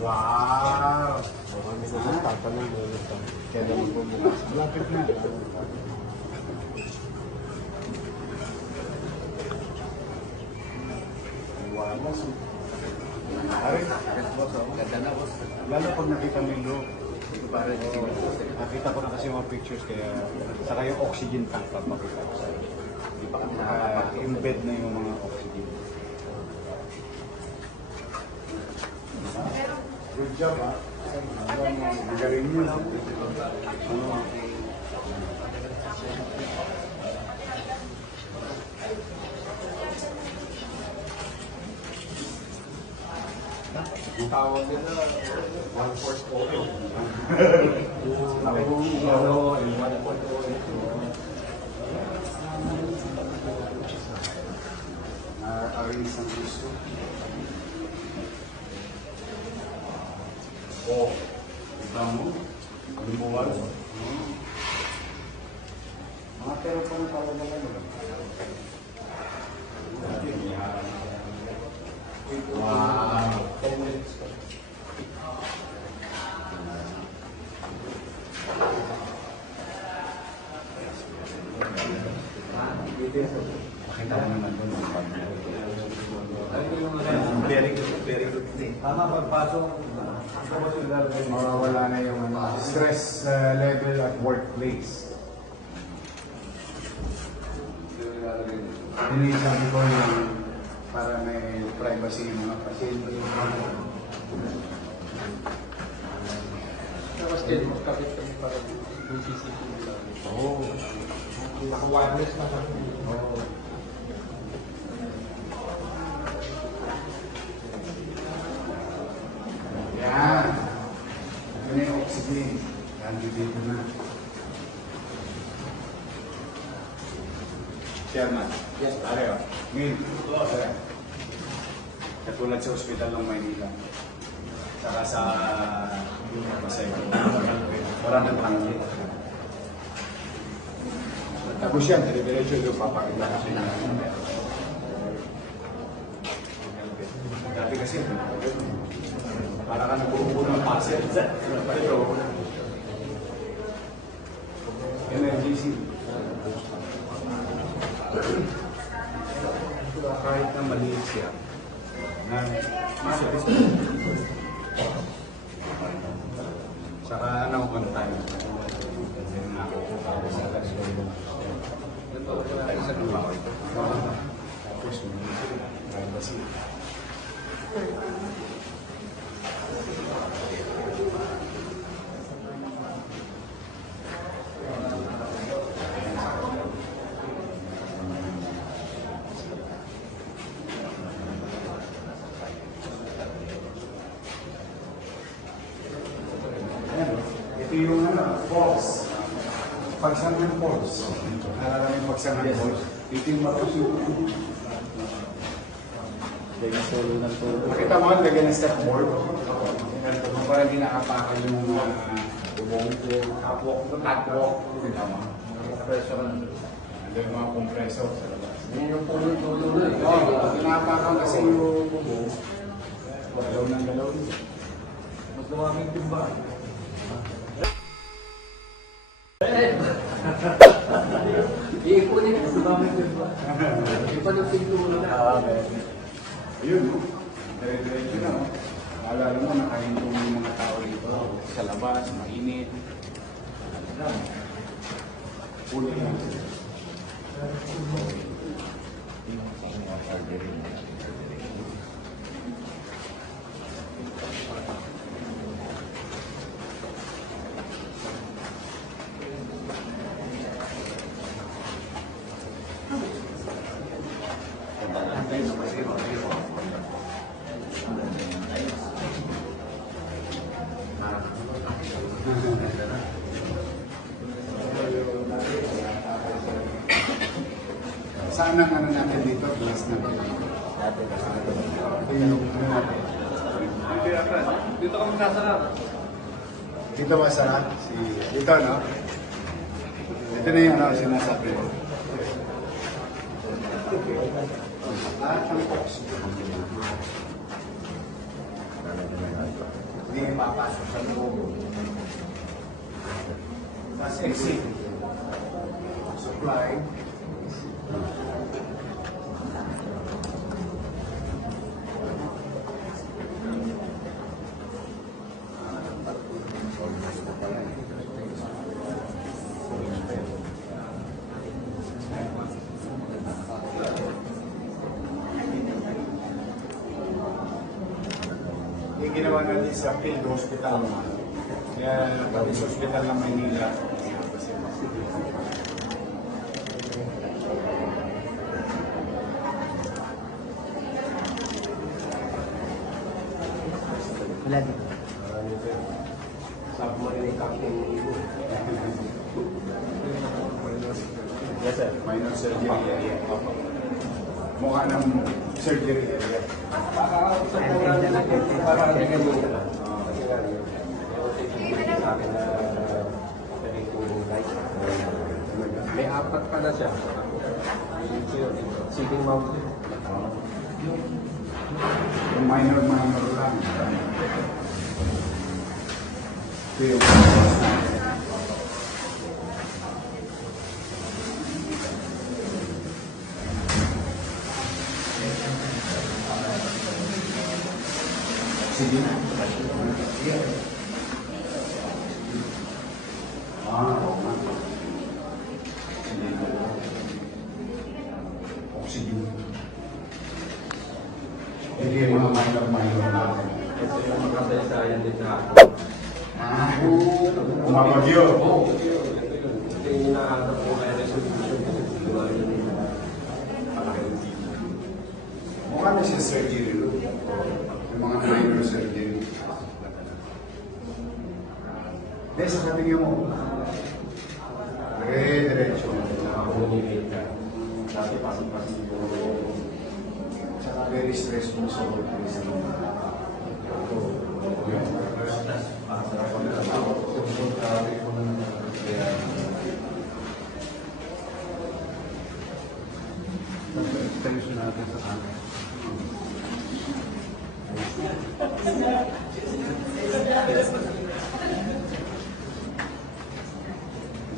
Wow! Kami na nagtatanong kailan mo po bukas. Lapit na. Wow! Aray, Ganda na, boss. lalo pag nakita mo yung loob. Nakita ko na kasi yung mga pictures kaya saka yung oxygen tank papakita ko sa'yo. Di pa kami Embed na yung mga oxygen. Good job, ha? Ang galing nyo, no? Ang tawag nila, one force photo. Aris ang gusto. Oh, Iba mo? Lumuwal? Mga pero pa ng tawag na lang. wow. 10 minutes pa. Pakita mo naman doon ang pag-ibig. Very good thing. Tama pagpasok. Mawawala na yung stress level at workplace. Inisabi ko yung para may privacy yung mga pasyente. Tapos din, magkapit kami para yung CCTV lang. Oo. Naka-wireless na kami. Oo. Yan. Ito na yung oxygen. Yan, dito na. Chairman. Yes, Pareho. Mil. Sir. Katulad sa ospital ng Maynila. Saka sa Pasay. Wala nang tanggi. Tapos yan, dire-diretso yung papakita ko siya. Dati kasi, para ka nagbubuo ng puzzle. Ito, MLGC. Kahit na maliit siya, na masalis mo. Saka ano, on time. Kasi nakukuha ko sa alas ko. Sa lupa ko ito. Tapos, privacy. Ito yung falls. Pagsang ng falls. Nalala mo yung pagsang ng falls? Ito yung matusuko. Nakita mo, lagyan ng step board. Para hindi nakapakan yung bubong ko. Catwalk. Kita mo. Compressor. Nandun yung mga compressor sa labas. Yan yung pulo-pulo na eh. Oo, tinapakan kasi yung bubong. Galaw ng galaw. Mas lumaming timba. Iipunin mas lumaming timba. Ipa yung pintulo na. Ayun, no? Dire-diretso na, no? Maalala mo, nakahintong yung mga tao dito sa labas, mainit. Pulo na. Saan ang ano natin dito? Glass natin. Ito yung ano natin. Dito kami nasarap. Dito ba sarap? Dito, no? Ito na yung ano, sinasabi. Lahat ng oxygen. papasok sa loob. Tapos exit. Supply. Yung ginawa natin sa field hospital naman. Kaya pati sa hospital ng Maynila. Wala din. Submarine captain Ibo. Yes sir. Minor surgery area. Mukha ng surgery area. Para tingnan mo nila. Kasi nga yun. Sa akin na naging light. May apat pala siya. Sitting mountain. Yung minor lang. Ito yung oxygen. Oo nga. Oxygen. Hindi yung mga minor lang. Ito yung makasaysayan din na. Umabagyo. Ito yung inaanap ko may resolution. Mukha na siya surgery. Yung mga minor surgery. Dahil sa katingin mo, diretso. Nakakommunicate ka. Dati pasok-pasok yung Tsaka very stressful sa workplace. Tension natin sa akin.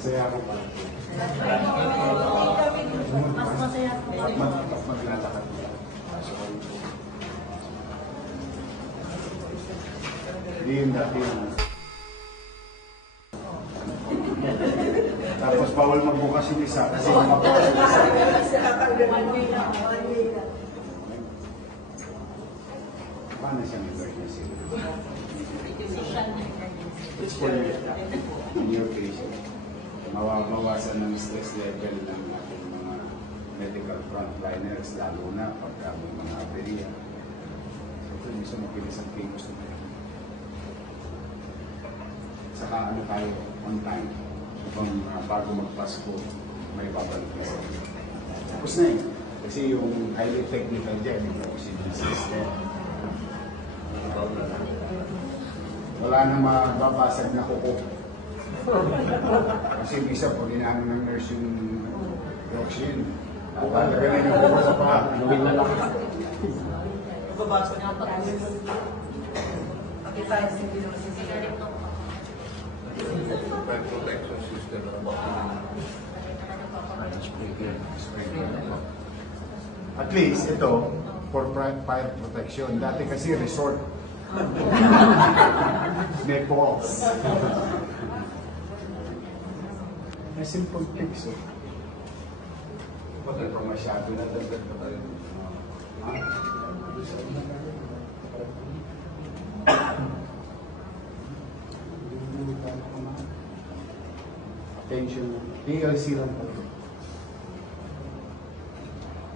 Masaya ako pa. Mas masaya po. Maglalakad. Hindi yung dati yung tapos bawal magbukas yung isa kasi magbukas yung isa. Paano siyang emergency? It's for you. In your case, mawawasan ng stress level ng ating mga medical frontliners, lalo na pagka may mga aberya. So, ito yung isa mapilis ang famous na tayo. Saka ano tayo, on time. Kung bago magpasko, may babalik na sa tapos na eh. Kasi yung highly technical dyan, yung oxygen system. Wala na mababasag na kuko. Kasi bisa po ginamit ng nurse yung oxygen. Talaga na yung kuko sa paa. Inuwin na lang. Babasa nga pa. Pakita yung sigarin to. Protection system. At least ito, for fire protection. Dati kasi resort. May falls. May simple fix. Oh. Bakit pa masyado na dagdag pa tayo? Ha? Attention. PLC lang po.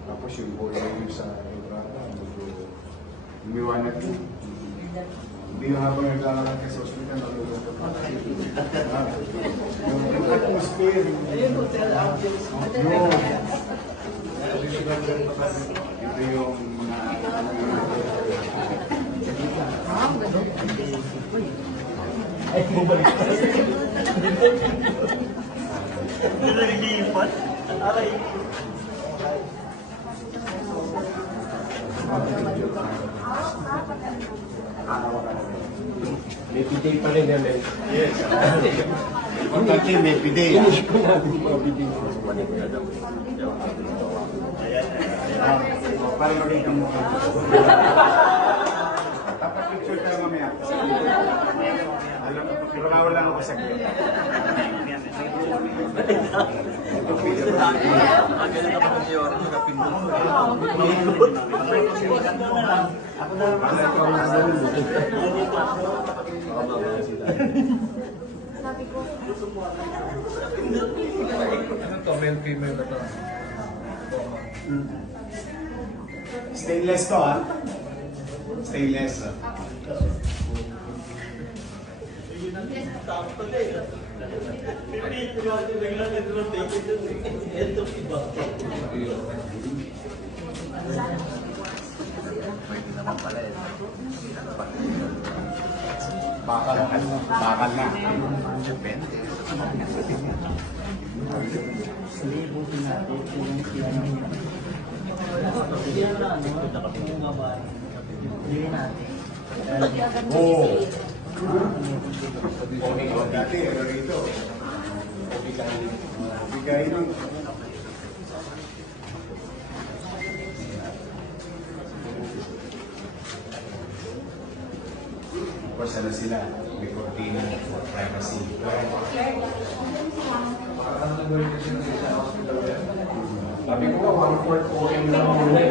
Tapos yung boiler yung sa entrada, medyo umiwanag yun. Hindi na habang naglalakad ka sa hospital, nalulungkot ka. Yung atmosphere. Ayun, hotel outfits. Ito yung mga... Ay, bumalik pa. Hindi na nag-iipat? Aray. May piday pa rin yan eh. Yes. Importante, may piday. Finish ko natin mga piday. Para makita mo. Dapat picture tayo mamaya. Alam mo, pero lang ako sa kanya. Ano to? Male, female na to? Stainless to, ha? Stainless. Bakal na. Depende. Hindi, buti natin. Yung siyang yung babae. Hindi natin. Oo. Dati, ano rito? Bigay nun. Of course, ano sila? May cortina for privacy. Sabi ko nga, 1/4 OM lang ang muna eh.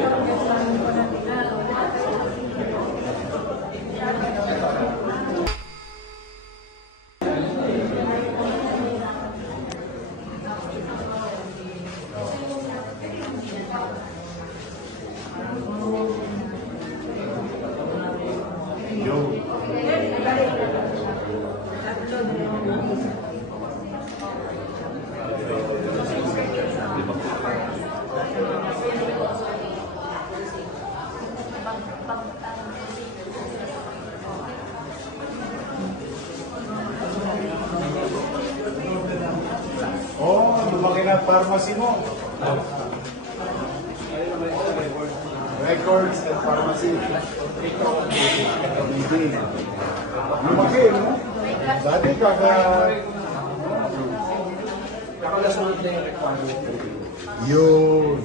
Yo. Oh, lumaki na pharmacy mo. Records at pharmacy. Hindi. Lumaki, no? Dati Nakalasunod na yung requirement. Yun.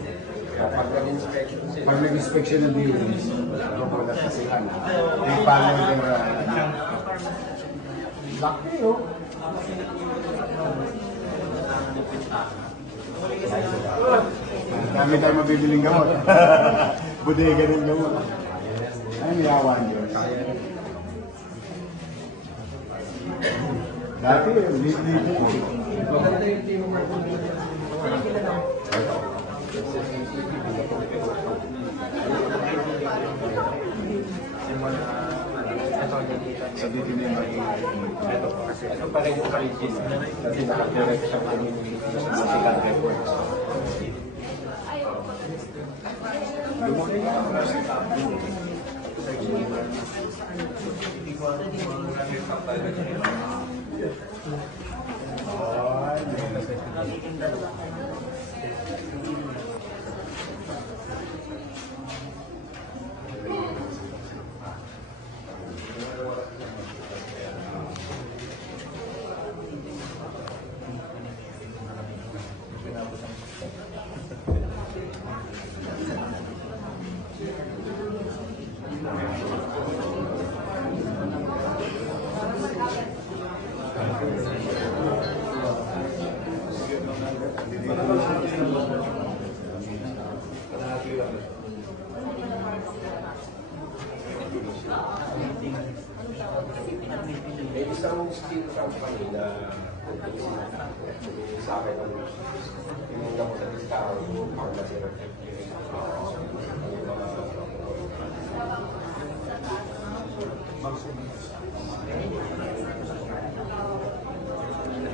Kapag nag-inspection sila. Pag nag-inspection ng buildings, product na sila na. They follow their... Laki, oh. Dami tayo mabibiling gamot. Bodega ng gamot. Ay, may awan yun. Dati, libre. Maganda yung team ng Sa dito na yung Ito pa rin yung origin kasi nakadirect siya community sa Sikat Records. May isang steel company na sa akin ang tinunga ko sa discount pharmacy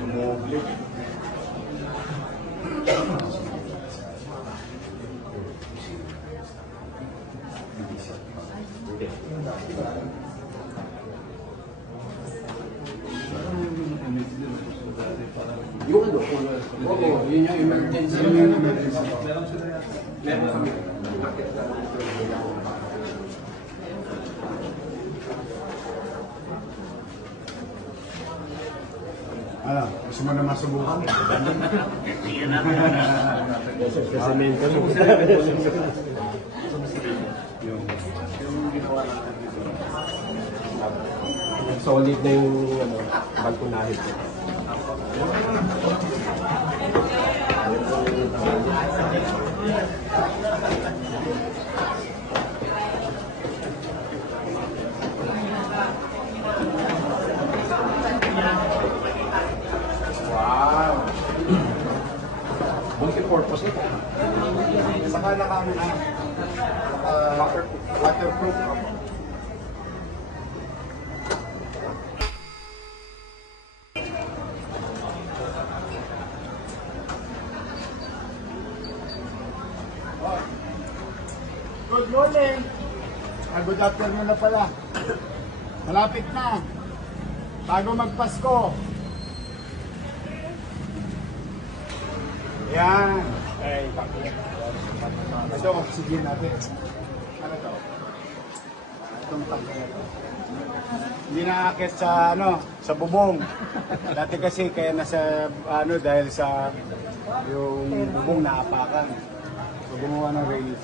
Moble. Yung ano, oo, yun yung emergency. Meron kami. Ano, gusto mo na masubukan? Kasi main ka Yung ginawa natin dito. solid na yung balkonahe ko. Wow! Multi-purpose ito. Saka naka-ano na. Waterproof. Good morning! Good afternoon na pala. Malapit na. Bago magpasko. Yan. Ay, ito, oxygen natin. Ano to? Itong tanggal na to. Hindi nakakit sa, sa bubong. Dati kasi kaya nasa, dahil sa yung bubong naapakan. So, gumawa ng rails.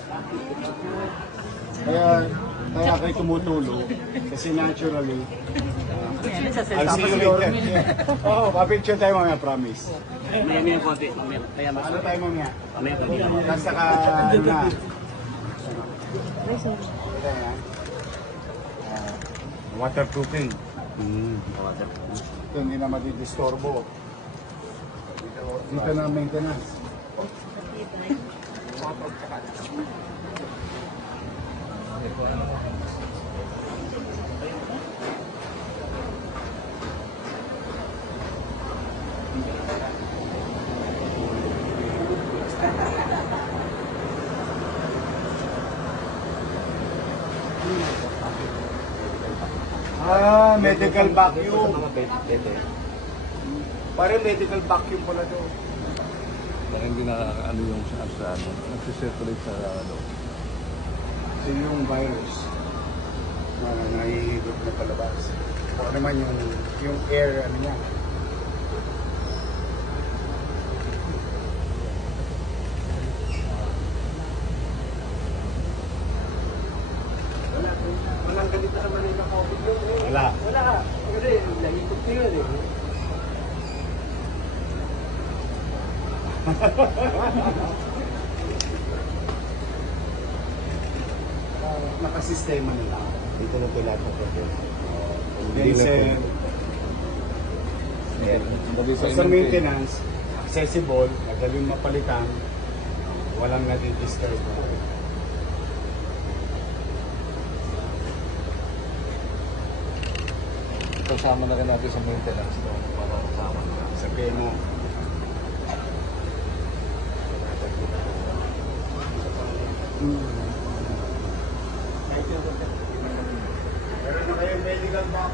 Kaya kayo tumutulo. Kasi naturally, I'll see you later. Oo, papicture tayo mamaya, promise. May yung konti. Kaya mas. Ano tayo mamaya? May konti. Tapos saka, na. Waterproofing. Ito, hindi na madidistorbo. Dito na maintenance. Medical vacuum. Parang medical vacuum pala doon. Parang hindi na ano yung sa ano, nagsisirculate sa ano. So yung virus na nahihigop na palabas. Ako naman yung air, ano niya. Walang ganito naman yung COVID yun. Wala. Wala. Kasi nahikot ko yun eh. Nakasistema nila. Dito na pala sa COVID. Vincent. Sa maintenance, accessible, madaling mapalitan, walang nadi-disturb. Kasama na rin natin sa maintenance no? Para kasama na. Sabihin mo. Meron na kayo medical box.